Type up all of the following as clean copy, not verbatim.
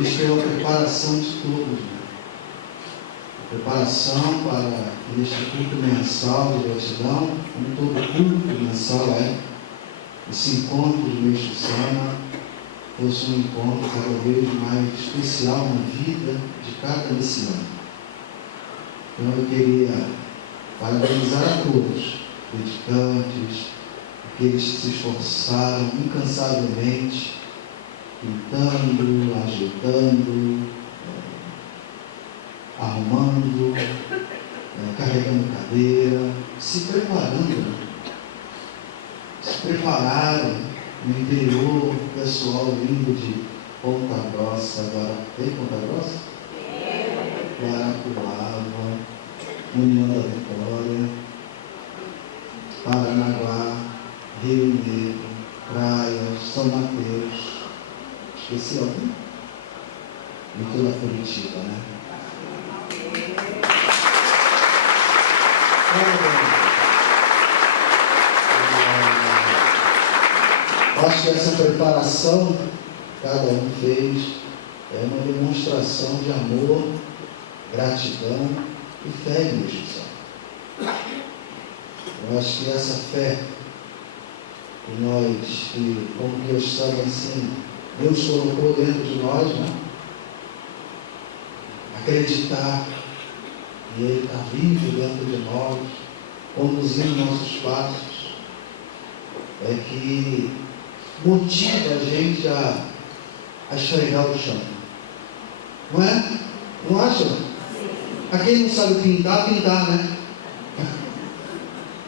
Isto é a preparação de todos, né? A preparação para este culto mensal de gratidão, como todo culto mensal é, esse encontro de mês de semana fosse um encontro cada vez mais especial na vida de cada iniciante. Então eu queria parabenizar a todos, dedicantes, aqueles que se esforçaram incansavelmente, pintando, ajeitando, arrumando, carregando cadeira, se preparando, se prepararam no interior, pessoal lindo de Ponta Grossa, agora tem Ponta Grossa? Guarapuava, União da Vitória, Paranaguá, Rio Negro, Praias, São Mateus, esqueci algum? Muito da Curitiba, né? Acho que essa preparação que cada um fez é uma demonstração de amor, gratidão e fé em Deus. Eu acho que essa fé que nós, como Deus sabe assim, Deus colocou dentro de nós, né? Acreditar que Ele está vivo dentro de nós, conduzindo nossos passos, é que motiva a gente a esfregar o chão. Não é? Não acha? A quem não sabe pintar, né?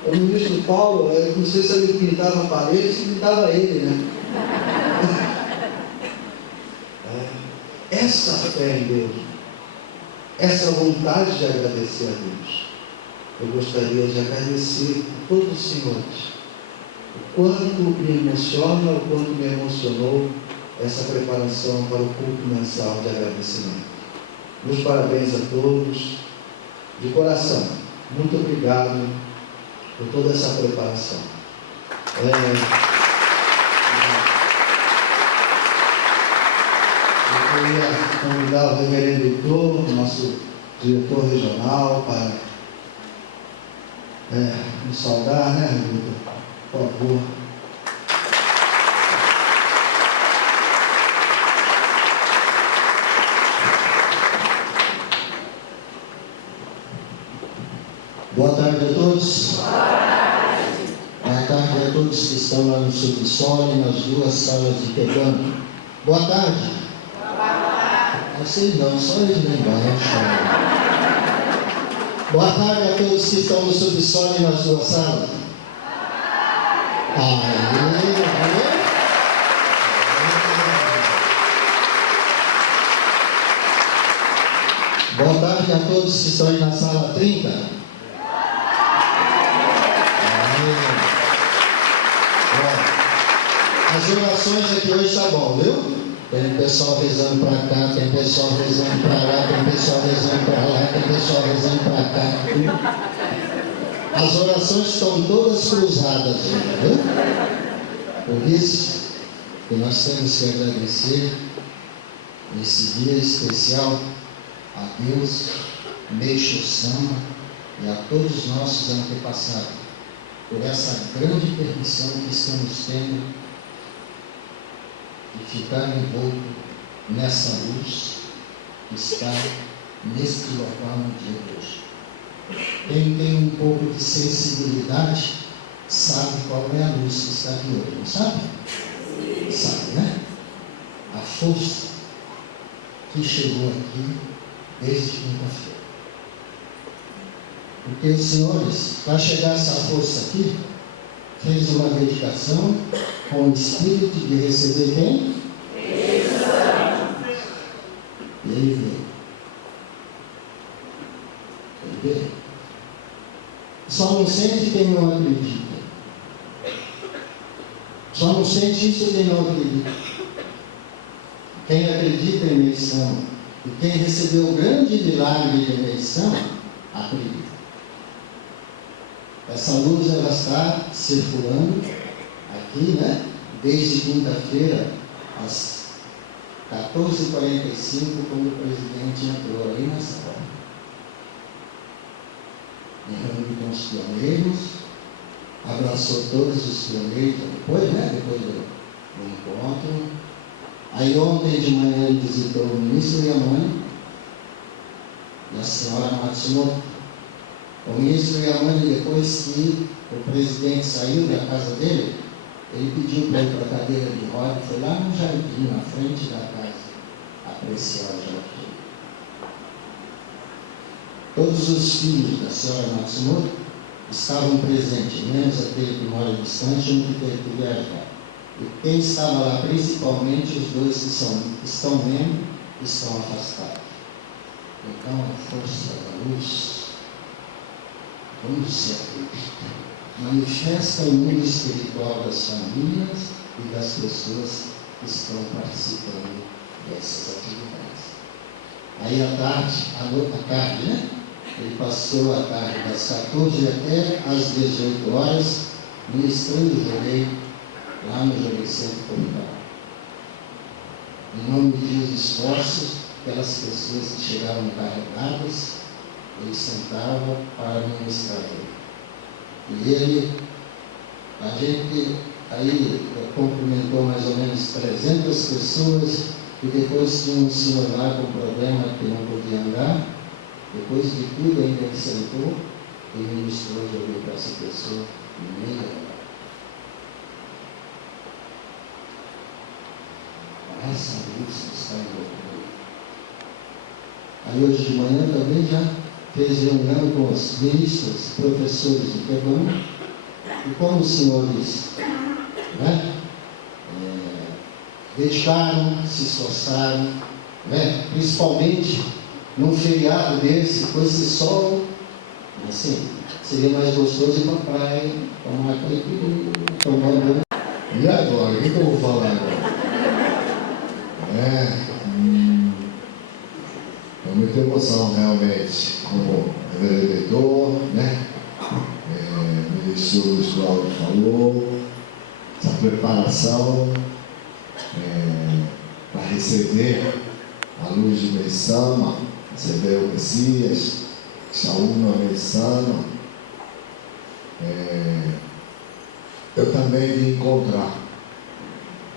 O ministro Paulo, não sei se ele pintava a parede, se pintava ele, né? Essa fé em Deus, essa vontade de agradecer a Deus, eu gostaria de agradecer a todos os senhores. O quanto me emociona, o quanto me emocionou essa preparação para o culto mensal de agradecimento. Meus parabéns a todos, de coração. Muito obrigado por toda essa preparação. Eu queria convidar o reverendo Heitor, nosso diretor regional, para nos saudar, né, Heitor? Por favor. Boa tarde a todos. Boa tarde a todos que estão lá no subsolo, nas duas salas de quebrando. Boa tarde. Vocês não, só eles nem baixam. Boa tarde a todos que estão no subsolo e nas duas salas. Boa tarde a todos que estão aí na sala 30. As orações aqui hoje tá bom, viu? Tem pessoal rezando para cá, tem pessoal rezando para lá, tem pessoal rezando para lá, tem pessoal rezando para cá. As orações estão todas cruzadas, viu? Por isso que nós temos que agradecer nesse dia especial a Deus, Meixo Sama e a todos os nossos antepassados por essa grande permissão que estamos tendo de ficar envolto nessa luz que está neste local no dia de hoje. Quem tem um pouco de sensibilidade sabe qual é a luz que está aqui hoje, não sabe? Sabe, né? A força que chegou aqui desde quinta-feira. Porque os senhores, para chegar essa força aqui, fez uma dedicação com o espírito de receber quem? E ele veio. Ele veio. Só não sente quem não acredita. Só não sente isso quem não acredita. Quem acredita em eleição e quem recebeu o grande milagre de eleição, acredita. Essa luz ela está circulando aqui, né? Desde quinta-feira, às 14h45, quando o presidente entrou aí na sala. Me reuni com os pioneiros, abraçou todos os pioneiros, depois do encontro. Aí ontem de manhã ele visitou o ministro Yamane e a senhora Matsumoto. O ministro Yamane, depois que o presidente saiu da casa dele, ele pediu para ir para a cadeira de roda, foi lá no jardim, na frente da casa, apreciar o jardim. Todos os filhos da senhora Matsumoto estavam presentes, menos aquele que mora distante, junto que teve que viajar. E quem estava lá, principalmente os dois que estão mesmo, estão afastados. Então, a força da luz, quando se acredita, manifesta o mundo espiritual das famílias e das pessoas que estão participando dessas atividades. Aí à tarde, né? Ele passou a tarde das 14 até às 18 horas, ministrando o Jorei, lá no Jorei Centro Comunitário. Em nome dos esforços, aquelas pessoas que chegavam carregadas, ele sentava para ministrar Jorei. E a gente aí cumprimentou mais ou menos 300 pessoas, e depois tinha um senhor lá com problema que não podia andar. Depois de tudo ainda ele sentou e ministrou Jorei para essa pessoa em meia hora. Essa luz está envolvendo. Aí hoje de manhã também já fez reunião com os ministros, professores de Quebão, e como os senhores, né, dedicaram, se esforçaram, né, principalmente num feriado desse, com esse sol, assim, seria mais gostoso ir para a praia, tomar aquele piru, tomar banho. E agora? O que eu vou falar agora? É muita emoção realmente, como o vereador, né? O ministro Luiz Cláudio falou, essa preparação para receber a luz de Meissama, receber o Messias, Shauna Meissama. Eu também vim encontrar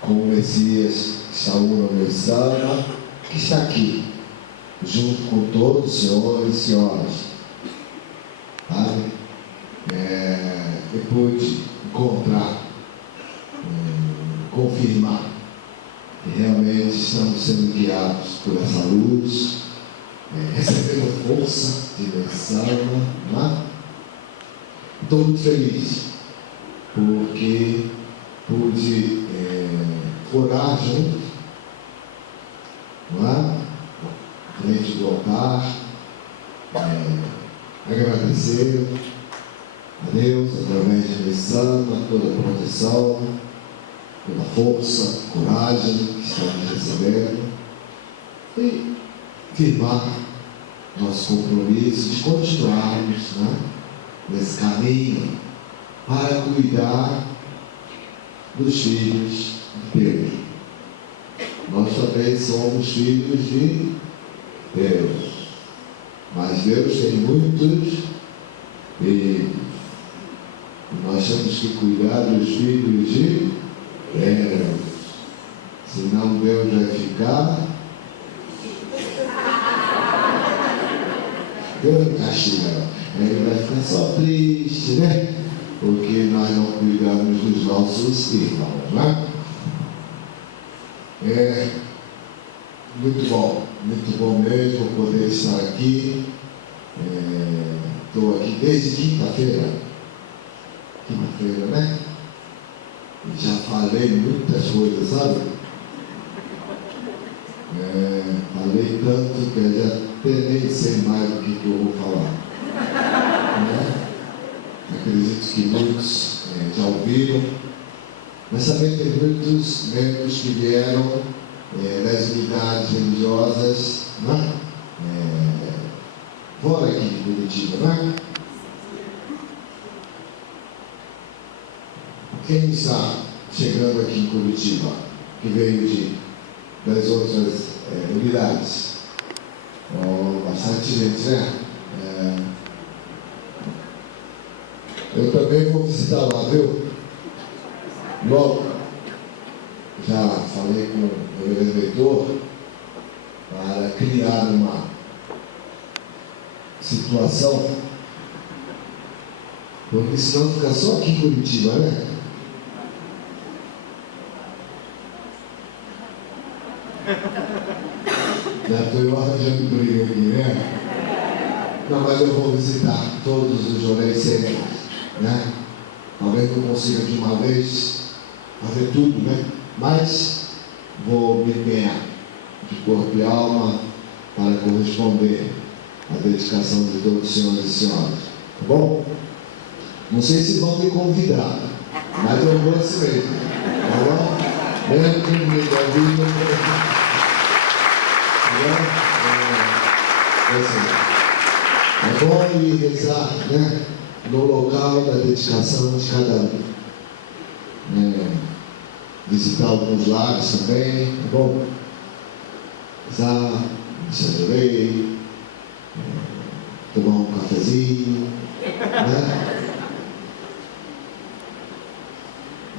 com o Messias Shauna Meissama, que está aqui, junto com todos os senhores e senhoras. Sabe? Eu pude encontrar, confirmar que realmente estamos sendo guiados por essa luz, recebendo força de Meissama. Né? Estou muito feliz, porque pude orar junto, não é? Frente do altar, agradecer a Deus através de Meissama toda a proteção, toda a força, coragem que estamos recebendo, e firmar nosso compromisso de continuarmos, né, nesse caminho para cuidar dos filhos de Deus. Nós também somos filhos de Deus, mas Deus tem muitos filhos, e nós temos que cuidar dos filhos de Deus, senão Deus vai ficar castigado, ele vai ficar só triste, né? Porque nós não cuidamos dos nossos irmãos, né? Muito bom mesmo poder estar aqui. Estou aqui desde quinta-feira, né? E já falei muitas coisas, sabe? Falei tanto que eu já até nem sei mais o que eu vou falar. Né? Acredito que muitos já ouviram, mas também tem muitos membros que vieram das unidades religiosas, né? Fora aqui de Curitiba, né? Quem está chegando aqui em Curitiba, que veio de das outras unidades. Bastante gente, né? Eu também vou visitar lá, viu? Logo, já falei com o eleitor para criar uma situação, porque senão fica só aqui em Curitiba, né? Já estou eu arranjando briga aqui, né? Não, mas eu vou visitar todos os Jornéis sempre, né? Talvez não consiga de uma vez fazer tudo, né? Mas vou me empenhar de corpo e alma para corresponder à dedicação de todos os senhores e senhoras. Tá bom? Não sei se vão me convidar, mas eu vou assim mesmo. Tá bom? Mesmo que me convidem, é bom ir rezar, né? No local da dedicação de cada um. Visitar alguns lares também, é bom. Rezar, missa, tomar um cafezinho, né?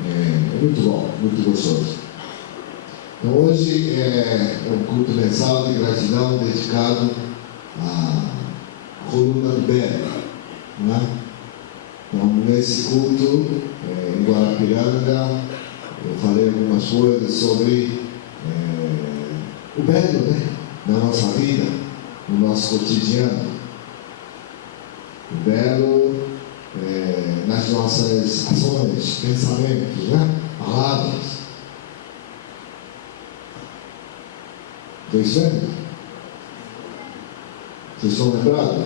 É muito bom, muito gostoso. Então hoje é um culto mensal de gratidão dedicado à coluna do Belo, né? Então nesse culto em Guarapiranga eu falei algumas coisas sobre o Belo, né? Na nossa vida, no nosso cotidiano. O Belo nas nossas ações, pensamentos, né? Palavras. Foi isso aí? Vocês estão lembrados?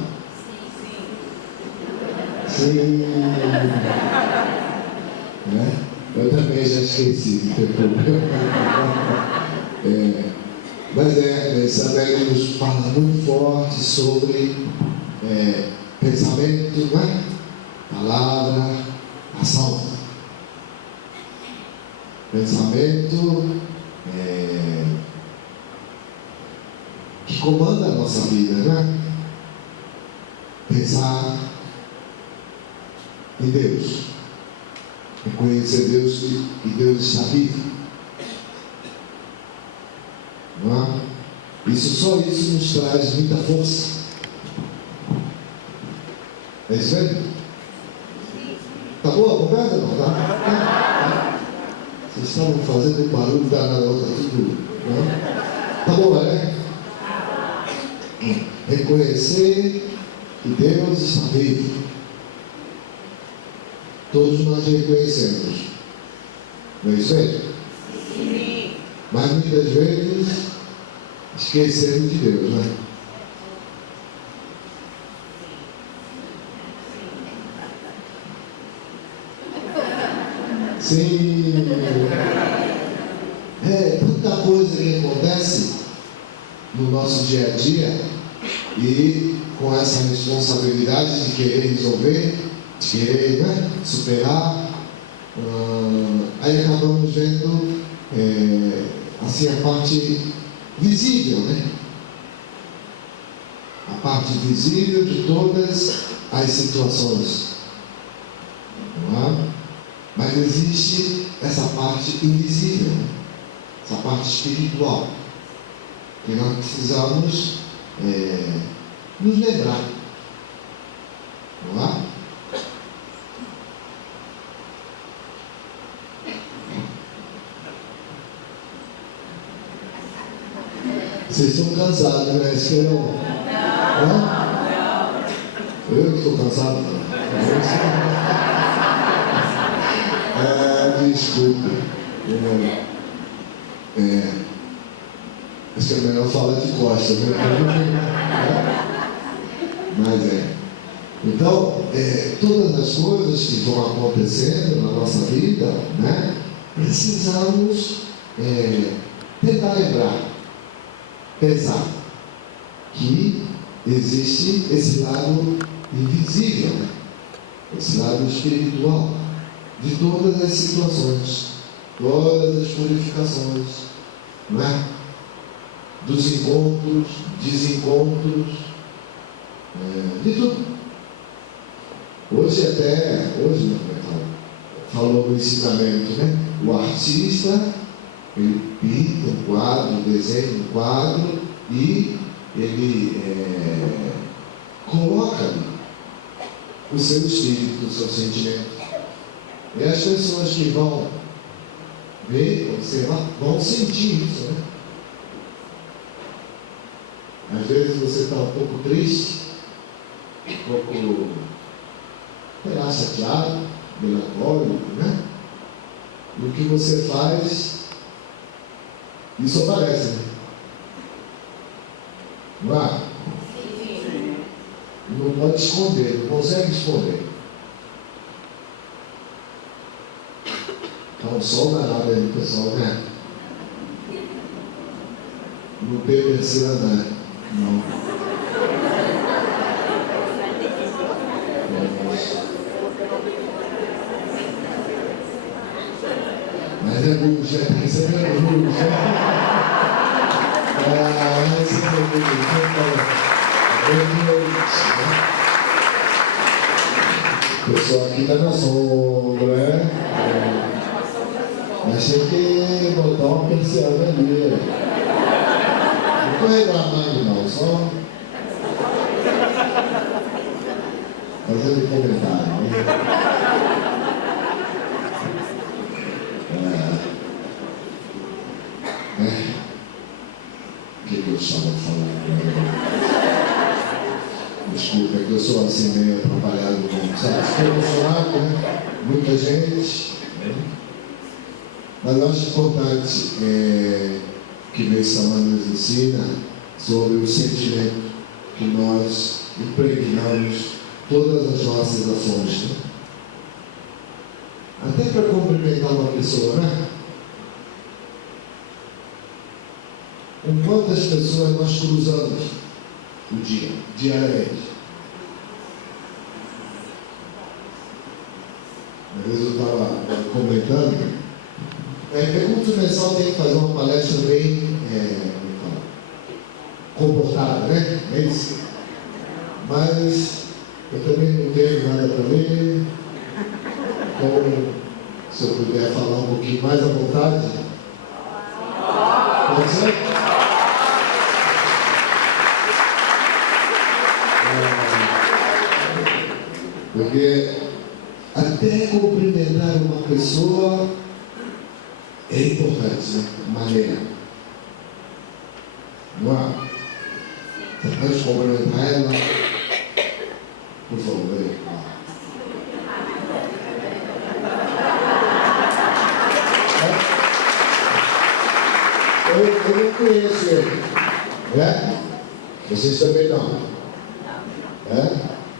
Sim. Eu também já esqueci, não tem problema. Mas Isabel nos fala muito forte sobre pensamento, né? Palavra, ação. Pensamento que comanda a nossa vida, né? Pensar em Deus, reconhecer Deus que Deus está vivo, não é? Só isso nos traz muita força. É isso aí? Tá boa a conversa? Não tá? Vocês estavam fazendo um barulho danado, tá tudo, não? Tá boa, né? Reconhecer que Deus está vivo. Todos nós reconhecemos. Não é isso aí? Sim. Mas muitas vezes esquecemos de Deus, né? Sim. Tanta coisa que acontece no nosso dia a dia e com essa responsabilidade de querer resolver, de querer, né, superar, aí acabamos vendo assim a parte visível, né? A parte visível de todas as situações, não é? Mas existe essa parte invisível, né? Essa parte espiritual, que nós precisamos nos lembrar, não é? Vocês estão cansados, né? Esperam? Não? Eu que estou cansado. Desculpe. Acho que é melhor falar de costas, né? Mas então, todas as coisas que vão acontecendo na nossa vida, né? Precisamos tentar lembrar, pensar que existe esse lado invisível, né? Esse lado espiritual de todas as situações, todas as purificações, não é? dos encontros, desencontros, de tudo. Hoje falou no ensinamento, né? O artista, ele pinta um quadro, desenha um quadro e ele coloca ali o seu espírito, o seu sentimento. E as pessoas que vão ver, observar, vão sentir isso, né? Às vezes você está um pouco triste, um pouco, sei lá, chateado, melancólico, né? E o que você faz, isso aparece, né? Não é? Não pode esconder, não consegue esconder. Está um sol danado aí, pessoal, né? Não tem medicina, né? Não. Mas é luz, já tem que ser luz, o pessoal aqui está na sombra, né? Mas tem que botar uma persiana ali. Não estou reclamando não, só fazendo comentário, né? O que eu estava falando? Desculpa, é que eu sou assim meio atrapalhado, sabe? Fiquei emocionado, né? Muita gente, né? Mas eu acho importante que Beissamã nos ensina sobre o sentimento que nós impregnamos todas as nossas ações, né? Até para cumprimentar uma pessoa, né? Com quantas pessoas nós cruzamos o dia, diariamente? Às vezes eu estava comentando, culto mensal tem que fazer uma palestra bem comportada, né? Mas eu também não tenho nada para ler, então se eu puder falar um pouquinho mais à vontade, pode ser? Porque até cumprimentar uma pessoa é importante, né? Maneira. Não é? Você pode cumprimentar ela? Por favor, vem. Eu não conheço ele, né? Vocês também não.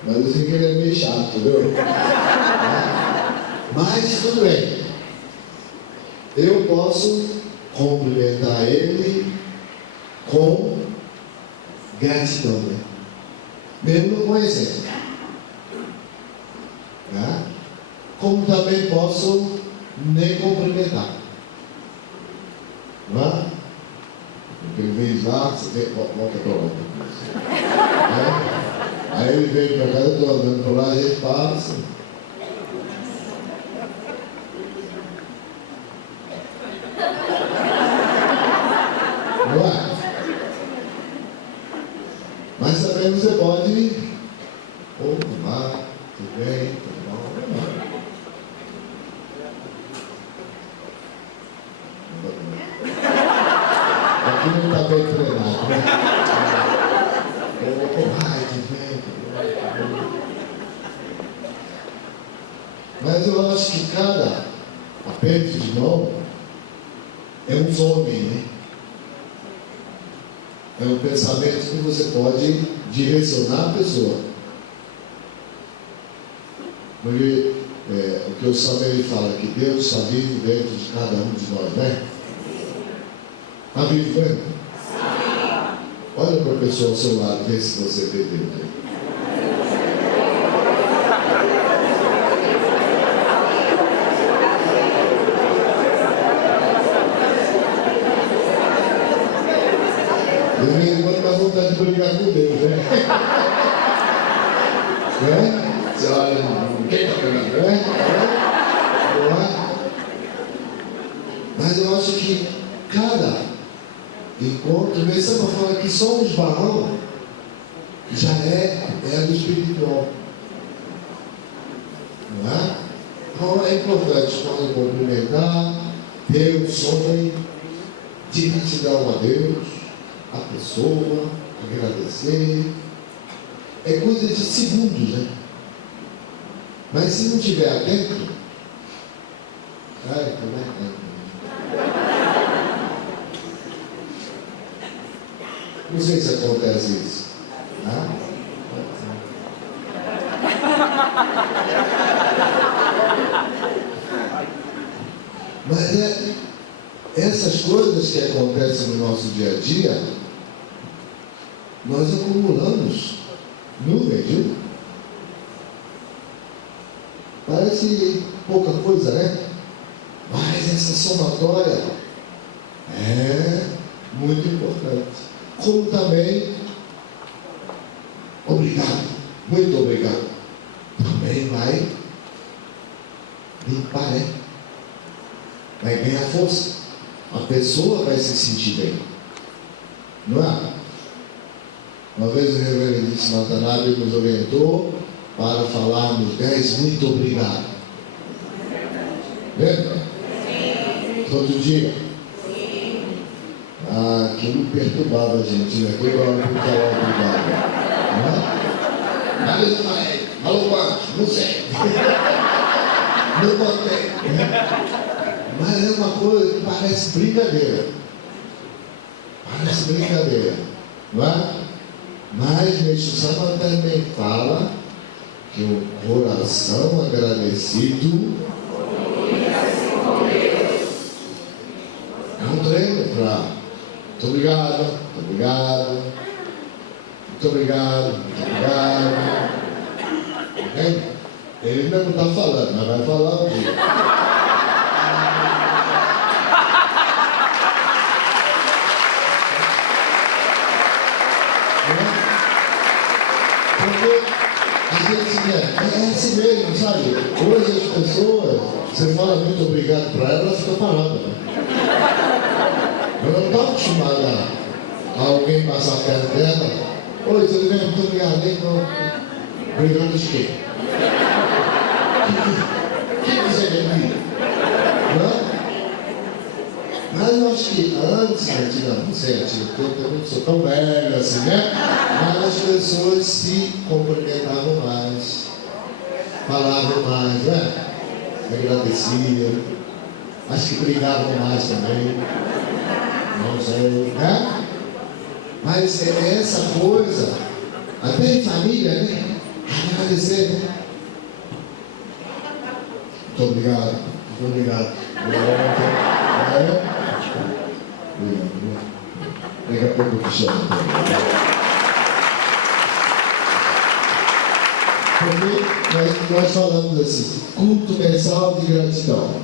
Mas eu sei que ele é meio chato, entendeu? Mas tudo bem. Eu posso cumprimentar ele com gratidão, né? Mesmo não conhecendo. Como também posso nem cumprimentar. Não é? Porque ele veio lá, você vê, volta para lá. Aí ele veio para cá, eu estou andando por lá, a gente passa. Não é? Mas também você pode, lá, tudo bem, tudo bom. Aqui não está bem treinado, né? Mas eu acho que cada aperto de mão é um homem, né? É um pensamento que você pode direcionar a pessoa. Porque o que o Samuel fala, que Deus está vivo dentro de cada um de nós, né? Está vivo, né? Olha para a pessoa ao seu lado, vê se você vê Deus. De vez em quando dá vontade de brigar com Deus, né? Você olha, quem está brigando, né? Mas eu acho que cada encontro, mesmo para falar que só um esbarrão já é do espiritual. Não é? Então é importante quando cumprimentar, ter o sonho de gratidão a Deus, a pessoa, agradecer. É coisa de segundos, né? Mas se não estiver atento, como é que é? Não sei se acontece isso. Mas essas coisas que acontecem no nosso dia a dia, nós acumulamos nuvens, viu? Parece pouca coisa, né? Mas essa somatória é muito importante. Como também, obrigado, muito obrigado, também vai limpar, né? Vai ganhar força. A pessoa vai se sentir bem. Não é? Uma vez o reverendíssimo Watanabe nos orientou para falarmos 10 muito obrigado. Lembra? Sim. Todo dia? Sim. Aquilo perturbava a gente, né? Toda hora que falava obrigado. Não é? Mas eu falei, alô, quantos? Não sei. Não contei. Mas é uma coisa que parece brincadeira. Parece brincadeira. Não é? Mas Meixo Sama também fala que o coração agradecido é um treino para muito obrigado, muito obrigado, muito obrigado, muito obrigado. Okay? Ele ainda não está falando, mas vai falar um dia. Porque a gente é assim mesmo, sabe? Hoje as pessoas, você fala muito obrigado para ela fica parada. Eu não estou acostumada a alguém passar perto dela. Oi, tudo bem? Muito obrigado. Obrigado de quê? O que você quer vir? Não? Mas eu acho que antigamente, não sei, eu não sou tão velho assim, né? Mas as pessoas se cumprimentavam mais, falavam mais, né? Agradeciam, acho que brigavam mais também, não sei, né? Mas é essa coisa, até em família, né? Agradecer, né? Muito obrigado, muito obrigado. Daqui a pouco eu te chamo. Porque nós falamos assim, culto mensal de gratidão.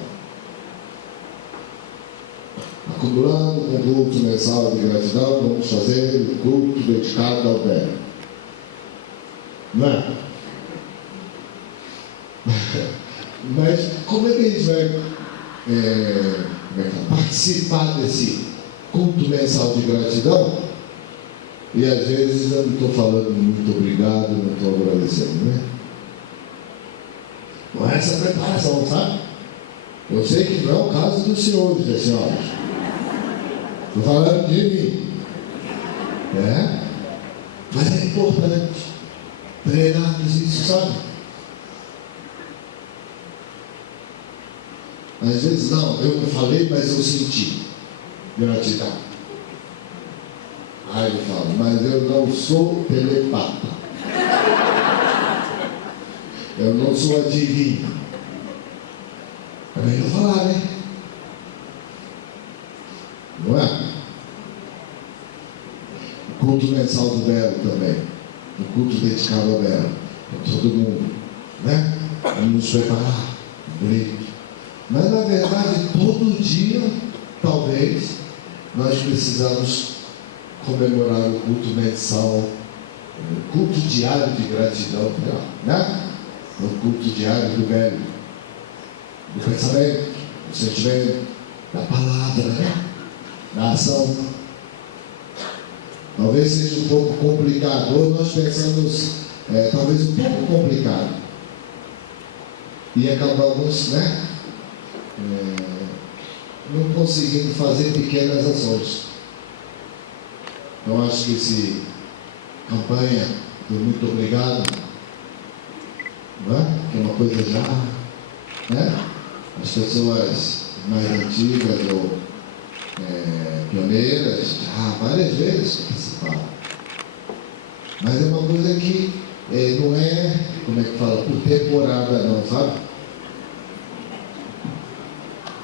Acumulando com o culto mensal de gratidão, vamos fazer o culto dedicado ao velho. Não é? Mas como é que a gente vai participar desse culto mensal de gratidão? E às vezes eu não estou falando muito obrigado, não estou agradecendo, né? Com essa preparação, sabe? Eu sei que não é o caso dos senhores e das senhoras. Estou falando de mim. Mas é importante treinarmos isso, sabe? Às vezes não, eu não falei, mas eu senti gratidão. Aí eu falo, mas eu não sou telepata. Eu não sou adivinho. É melhor falar, né? Não é? O culto mensal do Belo também. O culto dedicado ao Belo. Para todo mundo. Né? Vamos nos preparar. Bonito. Mas na verdade, todo dia, talvez, nós precisamos comemorar o culto mensal, o culto diário de gratidão, né? O culto diário do velho, do pensamento, do sentimento, da palavra, né? Da ação. Talvez seja um pouco complicado, ou nós pensamos, talvez um pouco complicado, e acabamos, né? Não conseguindo fazer pequenas ações. Então acho que esse campanha do muito obrigado, não é? Que é uma coisa já, né? As pessoas mais antigas ou pioneiras já várias vezes participaram. Mas é uma coisa que não é, como é que fala, por temporada não, sabe?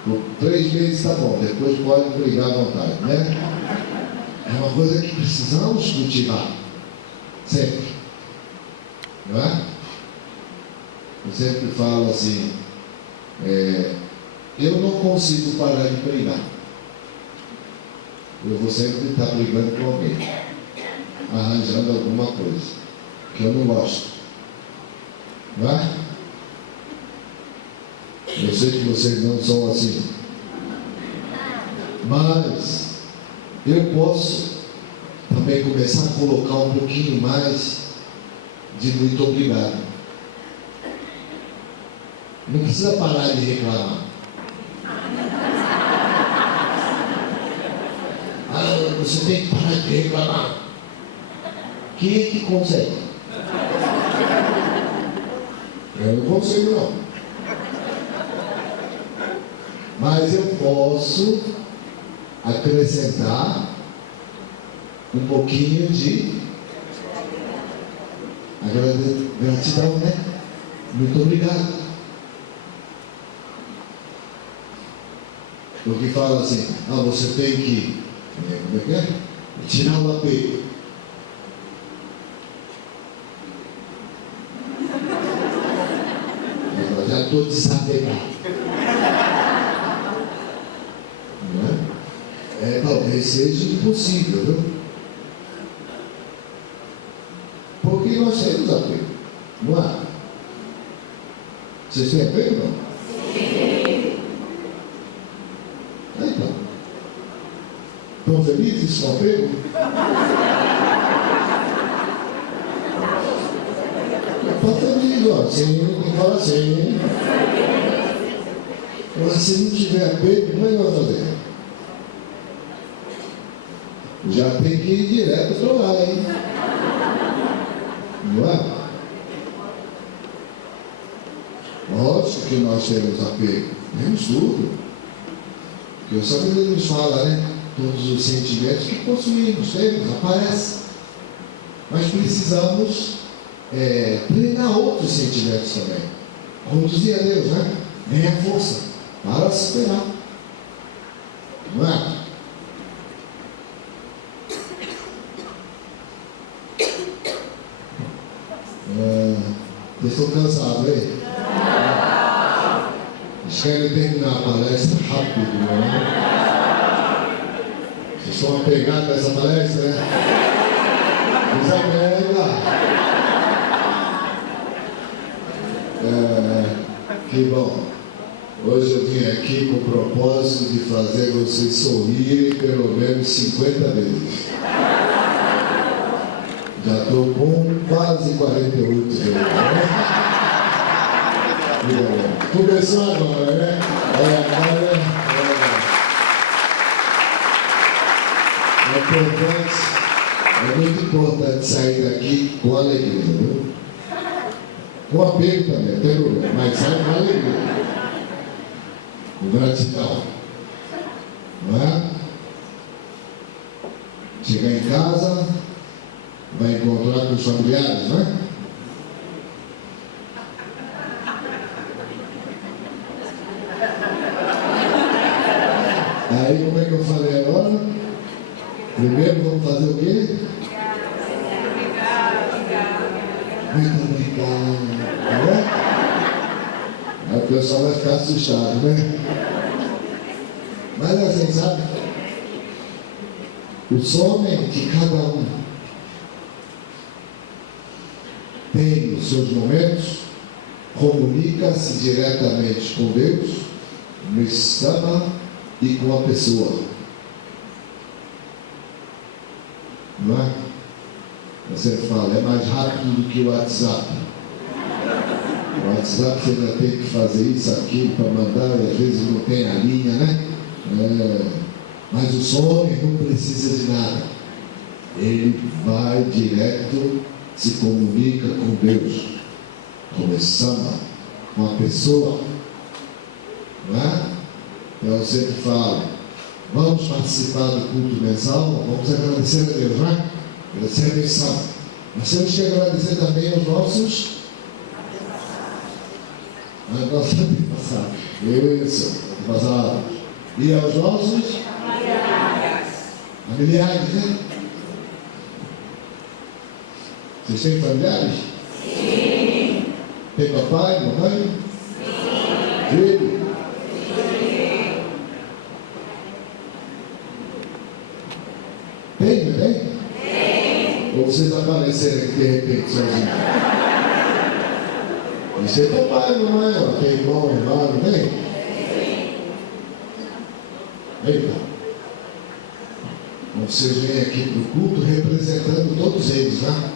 Por 3 meses está bom, depois pode brigar à vontade, né? É uma coisa que precisamos cultivar, sempre, não é? Eu sempre falo assim, eu não consigo parar de brigar. Eu vou sempre estar brigando com alguém, arranjando alguma coisa que eu não gosto, não é? Eu sei que vocês não são assim, mas eu posso também começar a colocar um pouquinho mais de muito obrigado. Não precisa parar de reclamar. Você tem que parar de reclamar. Quem é que consegue? Eu não consigo não. Mas eu posso acrescentar um pouquinho de gratidão, né? Muito obrigado. Porque fala assim, você tem que, como é que é? Tirar o apego. Eu já estou desapegado. Talvez seja impossível, viu? Porque nós temos apego, não há? Vocês têm apego, não? Sim. Então, estão felizes com apego? Está feliz, ó. Sim, tem que falar assim. Mas se não tiver apego, como é que vai fazer? Já tem que ir direto para lá, hein? Não é? Lógico que nós temos apego, temos tudo. Porque o Senhor nos fala, né? Todos os sentimentos que possuímos, temos, aparecem. Mas precisamos treinar outros sentimentos também. Conduzir a Deus, né? Ganhar força para superar. Não é? Vocês estão cansados, hein? Vocês querem terminar a palestra rápido, né? Vocês estão apegados a essa palestra, né? Desapega. Que bom. Hoje eu vim aqui com o propósito de fazer vocês sorrirem pelo menos 50 vezes. Já estou com quase 48 vezes. Começou agora, né? É muito importante sair daqui com alegria, viu? Com apego também, tem problema, mas sai com alegria. Com gratidão. Não é? Chegar em casa, vai encontrar com os familiares, não é? Aí como é que eu falei agora? Primeiro vamos fazer o quê? Muito obrigado. Aí o pessoal vai ficar assustado, né? Mas assim, sabe? Os homens que cada um tem nos seus momentos, comunica-se diretamente com Deus, no Sama e com a pessoa. Não é? Você fala, é mais rápido do que o WhatsApp. O WhatsApp você ainda tem que fazer isso, aquilo para mandar, e às vezes não tem a linha, né? Mas o som não precisa de nada. Ele vai direto, se comunica com Deus, com o Sama, com a pessoa. Não é? Então eu sempre falo, vamos participar do culto mensal, vamos agradecer a Deus, não é? Agradecer a missão. Nós temos que agradecer também aos nossos antepassados. Isso, antepassados. E aos nossos familiares, né? Vocês têm familiares? Sim. Tem papai, mamãe? Sim. Filho? Sim. Tem, não tem? Sim. Ou vocês apareceram aqui de repente sozinhos? Você tem papai, mamãe, tem irmão, irmã, não tem? Sim. Eita. Então vocês vêm aqui para o culto representando todos eles, né?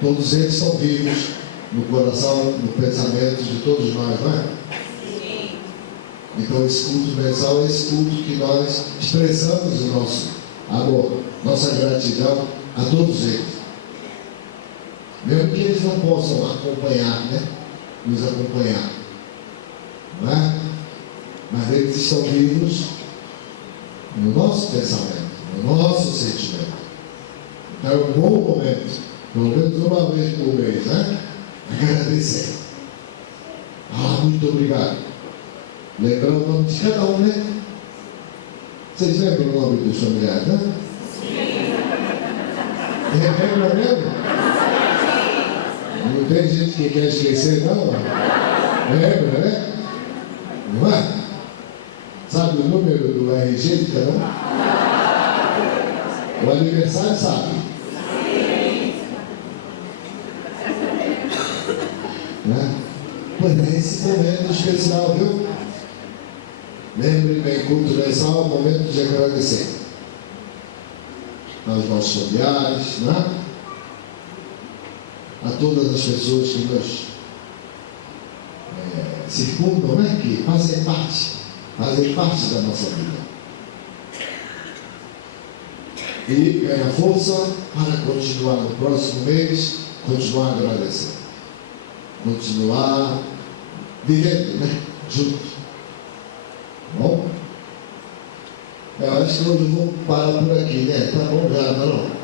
Todos eles são vivos no coração, no pensamento de todos nós, não é? Sim. Então esse culto mensal é esse culto que nós expressamos o nosso amor, nossa gratidão a todos eles. Mesmo que eles não possam acompanhar, né? Nos acompanhar. Não é? Mas eles estão vivos no nosso pensamento, no nosso sentimento. Então é um bom momento, pelo menos uma vez por mês, né? Agradecer. Muito obrigado. Lembrar o nome de cada um, né? Vocês lembram o nome dos familiares, né? Sim. Lembra mesmo? Não tem gente que quer esquecer, não? Lembra, né? Não é? Sabe o número do RG de cada um? O aniversário sabe? Né? Pois é, esse momento especial, viu? Lembre bem, culto mensal é o momento de agradecer aos nossos familiares, né? A todas as pessoas que nos circundam, né? Que fazem parte da nossa vida. E ganha força para continuar no próximo mês, continuar agradecendo. Continuar vivendo, né? Junto. Bom? Eu acho que hoje eu vou parar por aqui, né? Tá bom já, não?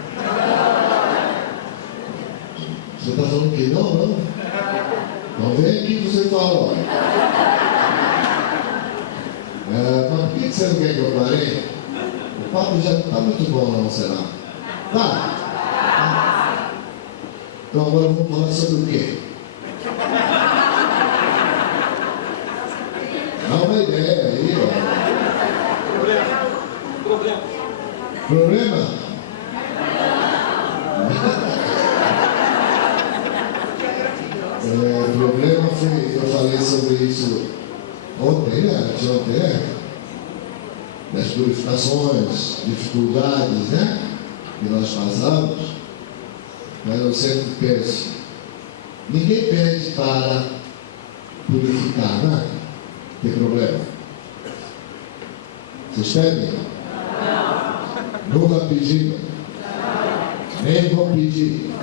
Você está falando que não, não? Então vem aqui que você fala, olha. Mas por que você não quer que eu pare? O papo já não está muito bom, não, será? Tá? Então agora vamos falar sobre o quê? Dá uma ideia aí, ó. Problema? Problema foi, eu falei sobre isso ontem, né? Das purificações, dificuldades, né? Que nós passamos. Mas eu sempre penso, ninguém pede para purificar, né? Tem problema? Vocês pedem? Não. Nunca pediram? Não. Nem vão pedir? Não.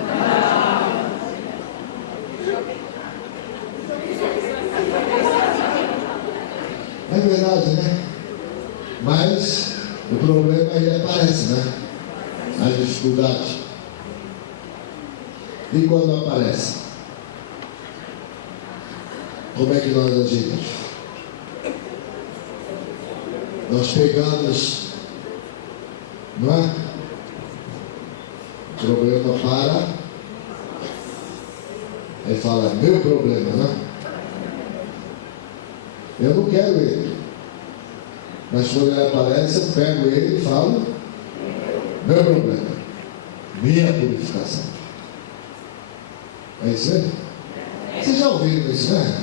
É verdade, né? Mas o problema aí aparece, né? A dificuldade. E quando aparece? Como é que nós agimos? Nós pegamos, não é? O problema para, aí fala, meu problema, né? Eu não quero ele. Mas quando ele aparece, eu pego ele e falo: meu problema, minha purificação. É isso aí? Vocês já ouviram isso, né?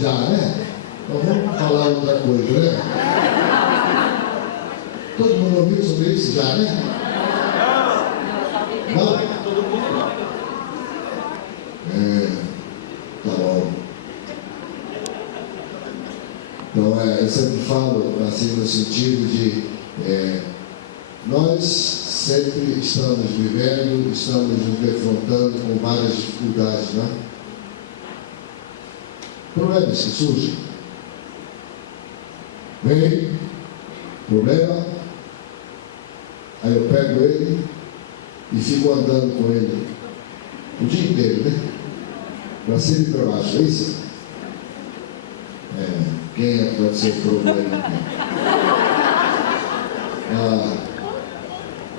Já, né? Então vamos falar outra coisa, né? Todo mundo ouviu sobre isso já, né? Não? Tá bom. Então, eu sempre falo assim no sentido de nós sempre estamos vivendo, estamos nos defrontando com várias dificuldades, né? Problemas que surgem. Vem, problema, aí eu pego ele e fico andando com ele o dia inteiro, né? Para cima e para baixo, é isso? Quem é que pode ser o problema aqui?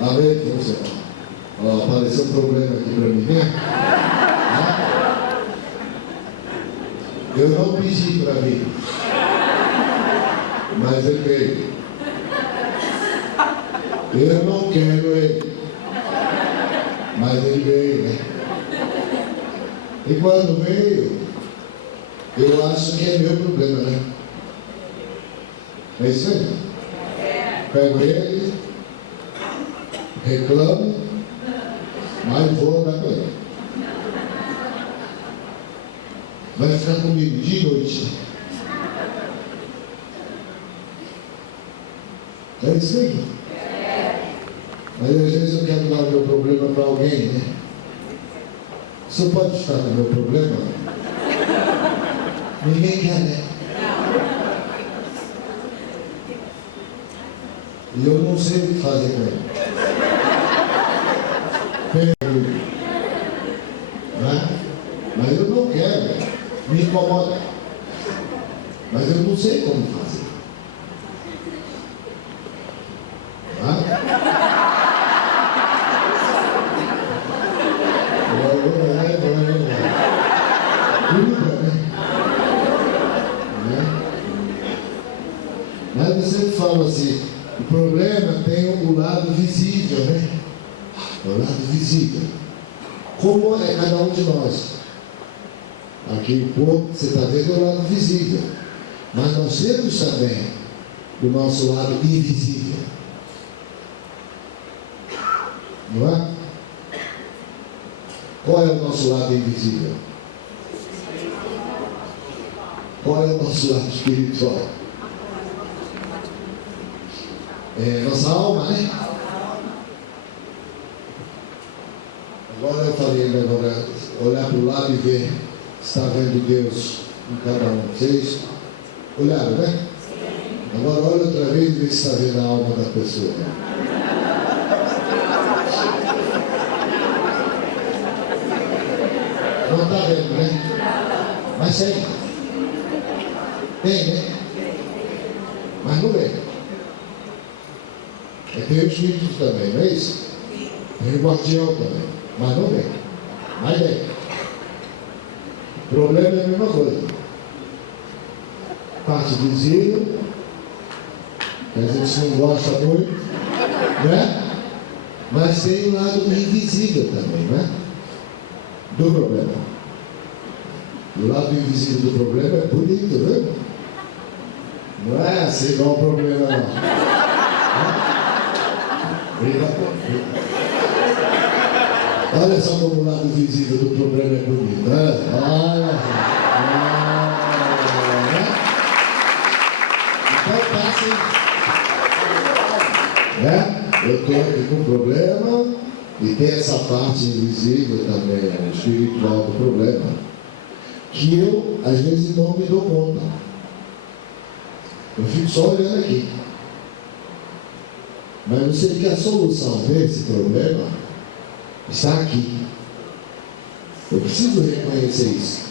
Amém, você. Apareceu um problema aqui para mim, né? Eu não pedi para mim, mas ele veio. Eu não quero ele, mas ele veio, né? E quando veio, eu acho que é meu problema, né? É isso aí? Pego ele, reclamo, mas vou andar com ele. Vai ficar comigo dia e noite. É isso aí? Mas às vezes eu quero dar o meu problema para alguém, né? O senhor pode ficar com o meu problema? Ninguém quer, né? E eu não sei o que fazer com ele. Né? Mas eu não quero, me incomoda. Mas eu não sei como fazer. Mas eu sempre falo assim, o problema tem o lado visível, né? O lado visível. Como é cada um de nós. Aqui o corpo, você está vendo, é o lado visível. Mas nós temos também o nosso lado invisível. Não é? Qual é o nosso lado invisível? Qual é o nosso lado espiritual? Nossa alma, né? Agora eu falei, agora olhar para o lado e ver se está vendo Deus em cada um. Vocês olharam, né? Agora olha outra vez e vê se está vendo a alma da pessoa. Não está vendo, né? Mas tem. Tem, né? Mas não vem. Tem o espírito também, não é isso? Tem o guardião também, mas não vem. Mas vem. O problema é a mesma coisa. Parte visível, que a gente não gosta muito, né? Mas tem o lado invisível também, né? Do problema. O lado invisível do problema é bonito, né? Não é assim igual o problema, não. Olha só como o lado visível do problema é bonito, né? Olha só. Então passem. Eu estou aqui com um problema e tem essa parte invisível também, espiritual do problema, que eu às vezes não me dou conta. Eu fico só olhando aqui. Mas eu sei que a solução desse problema está aqui. Eu preciso reconhecer isso.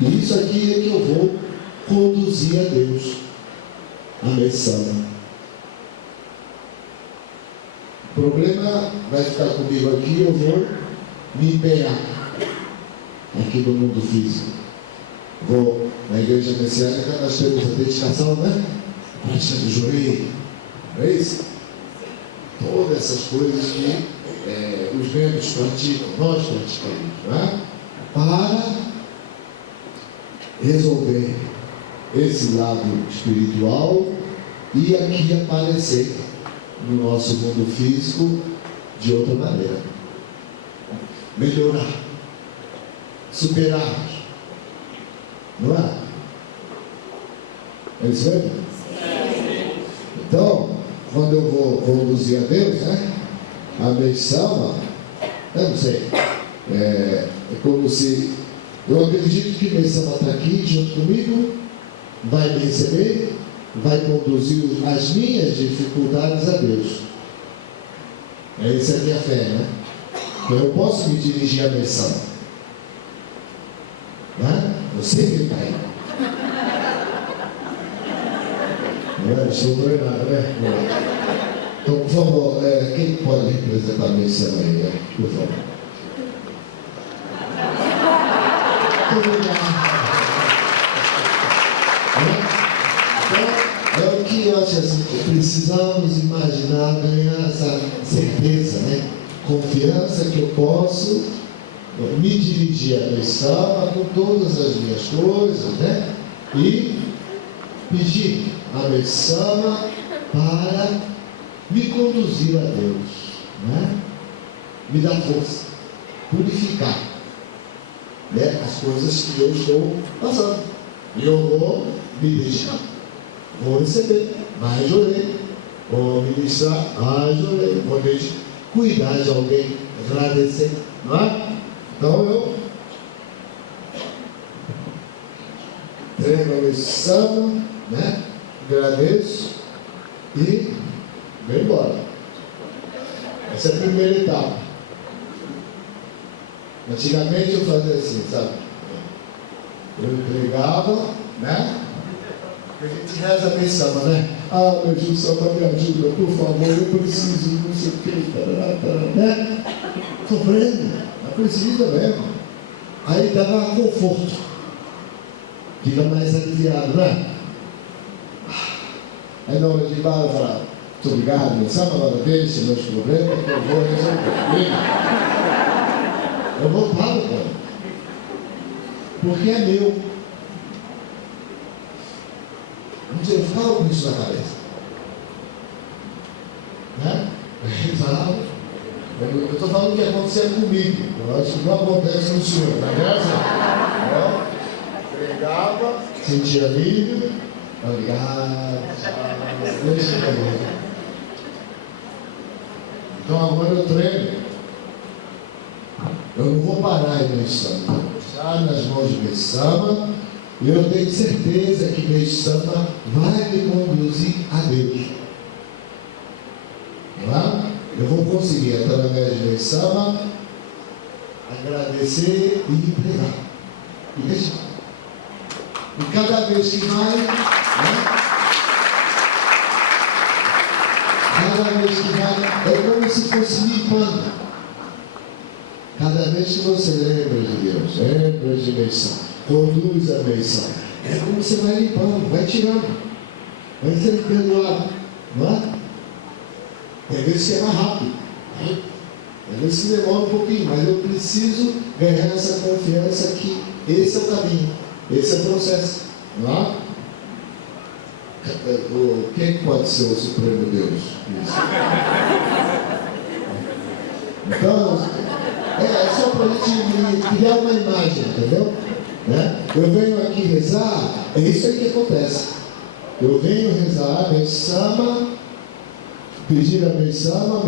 E isso aqui é que eu vou conduzir a Deus, a missão. O problema vai ficar comigo aqui, eu vou me empenhar aqui no mundo físico. Vou na igreja messiânica, nós temos a dedicação, né? prática do joelho, não é isso? Todas essas coisas que os membros praticam, nós praticamos, não é? Para resolver esse lado espiritual e aqui aparecer no nosso mundo físico de outra maneira. Melhorar, superar, não é? É isso mesmo? Então, quando eu vou conduzir a Deus, né? A missão, eu não sei, é como se eu acredito que missão está aqui junto comigo, vai me receber, vai conduzir as minhas dificuldades a Deus. Essa é a minha fé, né? Então eu posso me dirigir à missão, né? Eu sei que ele está aí. Não é? Estou treinado, né? Então, por favor, quem pode representar a missão aí, né? Por favor. Muito obrigado. Então, é o que eu acho assim, precisamos imaginar, ganhar essa certeza, né? Confiança que eu posso me dirigir à missão com todas as minhas coisas, né? E pedir a missão para me conduzir a Deus, né? Me dar força, purificar, né? As coisas que eu estou passando. E eu vou me deixar, vou receber, mais orei, vou ministrar, mais orei, vou cuidar de alguém, agradecer, não é? Então eu treino a missão, né? Agradeço e vem embora. Essa é a primeira etapa. Antigamente eu fazia assim, sabe? Eu entregava, né? A gente reza a missão, né? Ah, meu Deus, só me ajuda, por favor, eu preciso, não sei o que, né? Sofrendo, mas precisa mesmo. Aí dava conforto, fica mais aliviado, né? Aí na hora de ir lá, eu falava, muito obrigado, missão, agora deixa meus problemas que eu vou resolver. Eu voltava, cara, porque é meu. Eu ficava com isso na cabeça, né? Eu estou falando o que acontecia comigo, eu acho que não acontece no senhor, não é assim? Pregava, sentia alívio, obrigado, deixa eu ver. Então agora eu treino, eu não vou parar em missão, vou deixar nas mãos de missão. E eu tenho certeza que missão vai me conduzir a Deus. Não é? Eu vou conseguir, através de missão, agradecer e entregar. E deixar. E cada vez que vai, né? Cada vez que vai, é como se fosse limpando. Cada vez que você lembra de Deus, lembra de missão, conduz a missão, é como você vai limpando, vai tirando, vai sendo perdoado, não é? Tem vezes que é mais rápido, né? Tem vezes que demora um pouquinho, mas eu preciso ganhar essa confiança que esse é o caminho, esse é o processo, não é? Quem pode ser o Supremo Deus? Isso. Então, é só para a gente criar uma imagem, entendeu? Né? Eu venho aqui rezar, é isso aí que acontece. Eu venho rezar, mensama, pedir a mensama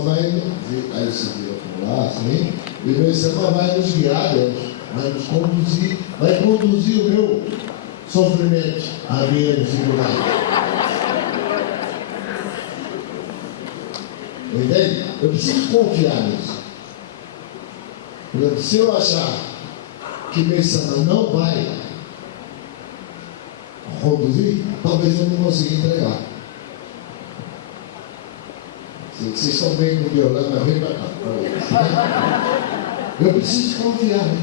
vai, aí você vira por lá, assim, e a mensama vai nos guiar, Deus, vai nos conduzir, vai conduzir o meu sofrimento, a minha dificuldade. Entende? Eu preciso confiar nisso. Se eu achar que mensana não vai conduzir, talvez eu não consiga entregar. Vocês estão bem com o violão, mas vem para cá. Eu preciso confiar, né?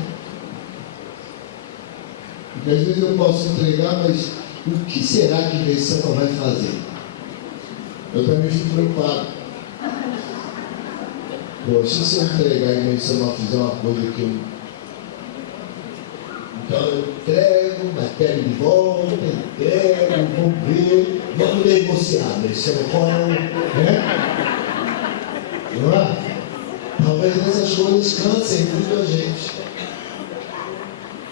Porque às vezes eu posso entregar, mas o que será que a invenção vai fazer? Eu também fico preocupado. Poxa, se eu entregar a invenção para fazer uma coisa que eu... Então eu entrego, mas quero de volta, entrego, vou ver, vamos negociar, nesse né? Não é? Talvez essas coisas cansem muito a gente.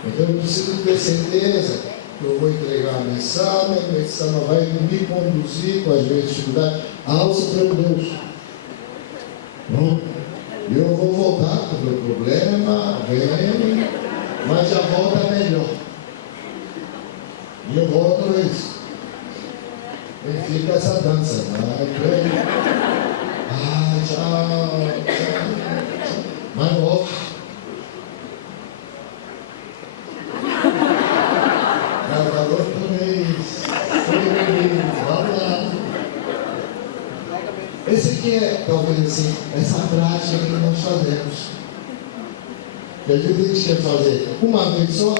Então eu preciso ter certeza que eu vou entregar a mensagem não vai me conduzir com as minhas dificuldades ao Senhor Deus. Bom, eu vou voltar para o meu problema, mas já volta melhor. E eu volto a isso. E fica essa dança. Tchau. Mas volta. Gravador por mês. Vamos lá. Esse aqui é, talvez assim, essa prática que nós fazemos. E às vezes a gente quer fazer uma vez só,